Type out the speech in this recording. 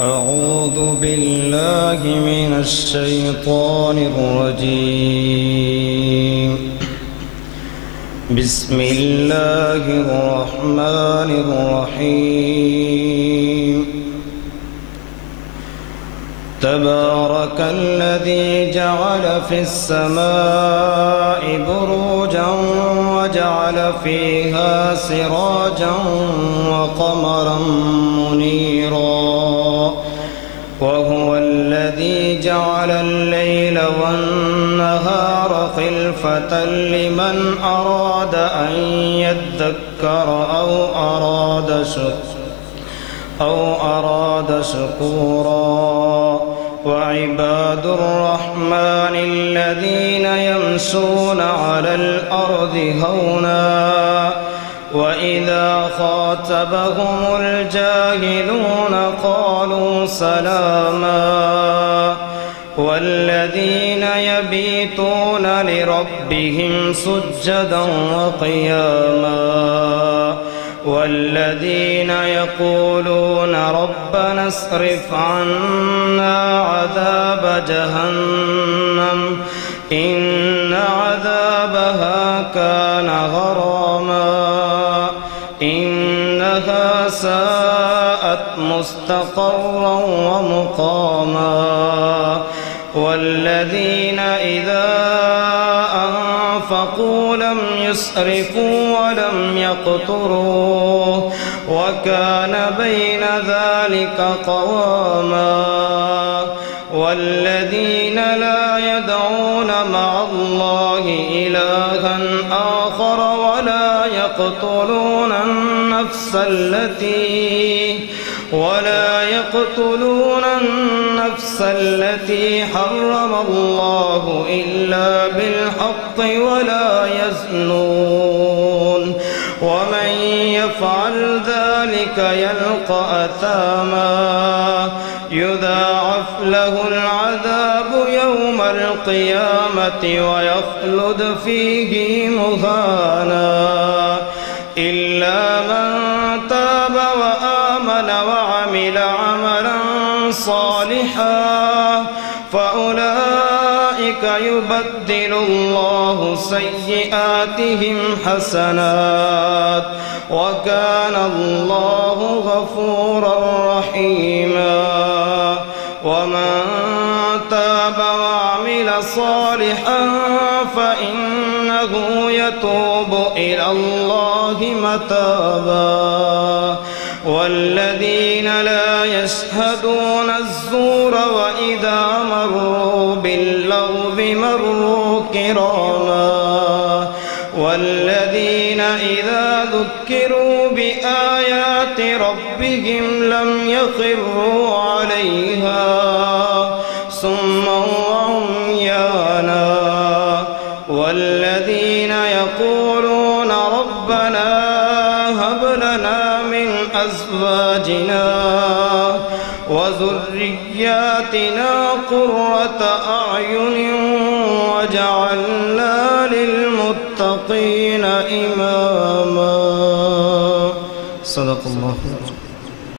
أعوذ بالله من الشيطان الرجيم. بسم الله الرحمن الرحيم. تبارك الذي جعل في السماء بروجا وجعل فيها سراجا وقمرا منيرا، وهو الذي جعل الليل والنهار خلفة لمن أراد أن يذكر أو أراد شكورا. وعباد الرحمن الذين يمشون على الأرض هونا وإذا خاطبهم الجاهلون قالوا سلاما. والذين يبيتون لربهم سجدا وقياما، والذين يقولون ربنا اصرف عنا عذاب جهنم إن عذابها كان غراما إنها ساءت مستقرا ومقاما. والذين إذا أنفقوا لم يسرفوا ولم يقتروا وكان بين ذلك قواما. والذين لا يدعون مع الله إلها آخر ولا يقتلون النفس التي حرم الله إلا بالحق ولا يزنون، ومن يفعل ذلك يلقى أثاما يضاعف له العذاب يوم القيامة ويخلد فيه مهانا إلا من تاب وآمن وعمل عملا صالحا فأولئك يبدل الله سيئاتهم حسنات وكان الله غفورا رحيما. ومن تاب وعمل صالحا فإنه يتوب إلى الله متابا. والذين لا يشهدون الزور وإذا مروا باللغو مروا كراما. والذين إذا ذكروا بآيات ربهم لم يخروا عليها صما وعميانا. والذين يقولون ربنا هب لنا من أزواجنا وذرياتنا قرة أعين وجعلنا للمتقين إماما. صدق الله.